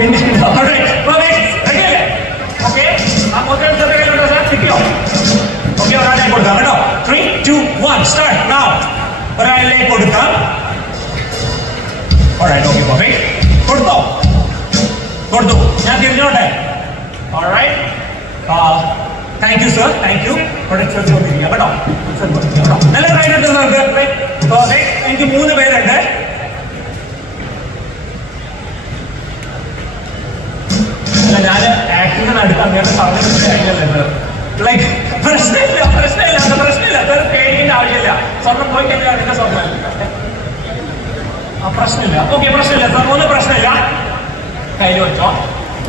finish it. All right. Perfect. Ready അല്ലേ? Okay. ആ മോതിരം എടുത്ത കയ്യിലുണ്ടോ സാർ? കിട്ടിയോ? Okay, ഒരാളെ കൊടുക്കാം കേട്ടോ. 3, 2, 1, start now. ഒരാളിലേക്ക് കൊടുക്കാം. All right. Okay, perfect. കൊടുത്തോ? കൊടുത്തു. ഞാൻ തിരിഞ്ഞോട്ടെ. All right. Thank you, sir. Thank you. Product കൊടുത്തിരിക്കുക കേട്ടോ. നല്ല റൈറ്റ് എടുത്ത് നമുക്ക്. എനിക്ക് 3 പേരുണ്ട്. ഞാൻ ആക്ടിങ്ങിന് അടുത്ത് അങ്ങോട്ട് പറഞ്ഞിട്ട് ലൈക്ക് പ്രശ്നമില്ല സാർ, പേടിക്കേണ്ട ആവശ്യമില്ല. സ്വർണ്ണം പോയി കഴിഞ്ഞാൽ അതിന്റെ സ്വർണ്ണം പ്രശ്നമില്ല. ഓക്കെ, പ്രശ്നമില്ല സാർ, ഒന്നും പ്രശ്നമില്ല. കയ്യിൽ വെച്ചോ,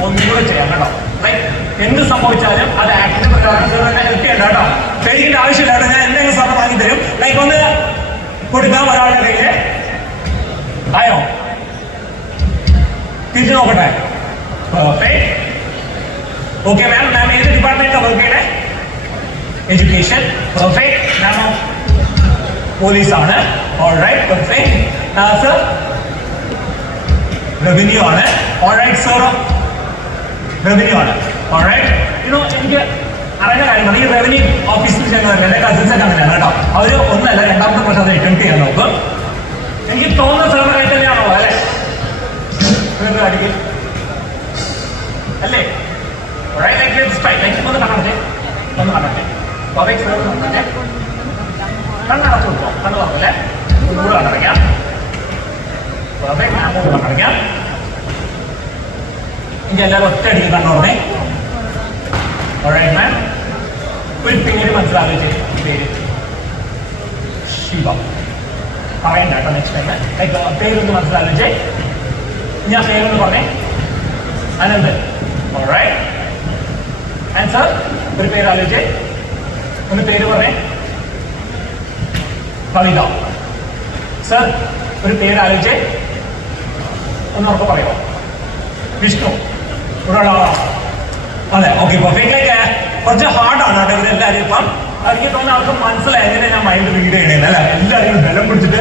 ഒന്നുകൂടെ ചെയ്യാം കേട്ടോ. ലൈക്ക് എന്ത് സംഭവിച്ചാലും അത് ആക്ടിന് പ്രകാരം ഹെൽപ്പ് ചെയ്യണ്ട കേട്ടോ. പേടിക്കേണ്ട ആവശ്യമില്ല കേട്ടോ. ഞാൻ എന്തെങ്കിലും സ്വർണ്ണം വാങ്ങി തരും. ലൈക്ക് ഒന്ന് കൊടുക്കാം ഒരാളുടെ കയ്യില്. ആയോ? തിരിച്ചു നോക്കട്ടെ. ഓക്കെ മാം, മാം ഏത് ഡിപ്പാർട്ട്മെന്റിലാണ് വർക്ക് ചെയ്യണേ? എഡ്യൂക്കേഷൻ. പെർഫെക്റ്റ്. മാമോ പോലീസ് ആണ്. Alright, perfect. സർ റവന്യൂ ആണ്. ഓൾറൈറ്റ് സർ, റവന്യൂ ആണ്. ഓൾറൈറ്റ്. എനിക്ക് അറിയുന്ന കാര്യമാണ്, ഈ റവന്യൂ ഓഫീസിൽ ചെന്നവർ എൻ്റെ കസിൻസ് ഒക്കെ അങ്ങനെയാണ് കേട്ടോ. അവർ ഒന്നല്ല രണ്ടാമത്തെ പ്രശ്നം അത് അറ്റംപ്റ്റ് ചെയ്യാൻ നോക്കും. എനിക്ക് തോന്നുന്ന സാറിന്റെ കാര്യം തന്നെയാണോ അല്ലേ? അടിക്കും അല്ലേ? ഒന്ന് കാണട്ടെ, ഒന്ന് കാണട്ടെ. കണ്ണടച്ചു കൊടുക്കോ? കണ്ണു പറഞ്ഞല്ലേ? ഒന്നുകൂടെ കണ്ണടയ്ക്കാം. കണ്ണടയ്ക്കാം. എനിക്ക് എല്ലാവരും ഒറ്റ അടിക്ക് കണ്ണുറന്നേ. മാം, ഒരു പേര് മനസ്സിലാവില്ലേ? പേര് ശിവ. പറയണ്ട കേട്ടോ നെക്സ്റ്റ് ടൈം. പേരൊന്ന് മനസ്സിലാവില്ലേ? ഞാൻ പേരൊന്ന് പറഞ്ഞേ. അനന്ത്. ഓൾറൈറ്റ്. ആൻസർ ഒരു പേര് ആലോചിച്ചേ. ഒന്ന് പേര് പറഞ്ഞേ. കവിത. സർ ഒരു പേര് ആലോചിച്ചേ. ഒന്ന് ഉറപ്പ് പറയോ? വിഷ്ണു. ഒരാളാണോ? അതെ. Okay, perfect. കുറച്ച് ഹാർഡാണ് കേട്ടോ ഇവരെല്ലാവരും. ഇപ്പം എനിക്ക് തോന്നുന്ന അവർക്ക് മനസ്സിലായി എങ്ങനെ ഞാൻ മൈൻഡ് റീഡ് ചെയ്യണേന്ന് അല്ലേ? എല്ലാവരും ബലം പിടിച്ചിട്ട്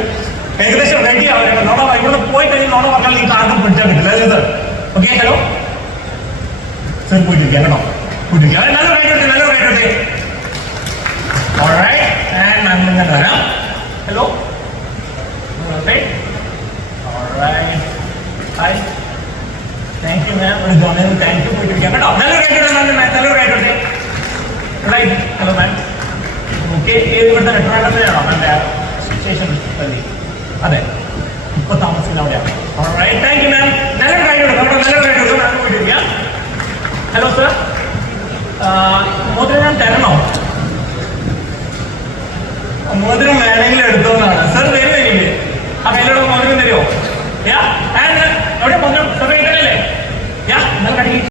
ഏകദേശം റെഡി ആവുക. നോണ ഇവിടുന്ന് പോയി കഴിഞ്ഞ് നോണ പറഞ്ഞാൽ ഈ കാർഡ് പിടിച്ചാൽ കിട്ടില്ല അല്ലേ സർ? ഓക്കെ, ഹലോ സർ, പോയിട്ടിരിക്കാം കേട്ടോ. പോയിട്ടിരിക്കാം. നല്ല റൈറ്റ്. ഓൾറൈറ്റ്. ആൻഡ് മാം ഇങ്ങനെ വരാം. Hello. Alright. Hi. Thank you ma'am. ഒരു ഗവൺമെന്റ് താങ്ക് യു. പോയിട്ടിരിക്കാം കേട്ടോ. നല്ല right. Right. Hello ma'am. Okay, ഇവിടുത്തെ നെട്രാണ്ടത്തിലാണോ എൻ്റെ സ്റ്റേഷൻ? അതെ, ഇപ്പൊ താമസിക്കുന്ന അവിടെയാണ്. ഓൾറൈറ്റ്. Thank you ma'am. നല്ല റൈറ്റ്. മാം പോയിട്ടിരിക്കാം. ഹലോ സർ, മോതിരം ഞാൻ തരണോ? മോതിരം വേണമെങ്കിലും എടുത്തോന്നാണ് സർ. തരുമോ എനിക്ക്? ആ കയ്യിലുള്ള മോതിരം തരുമോ? യാ. എവിടെ മോതിരം? സർ,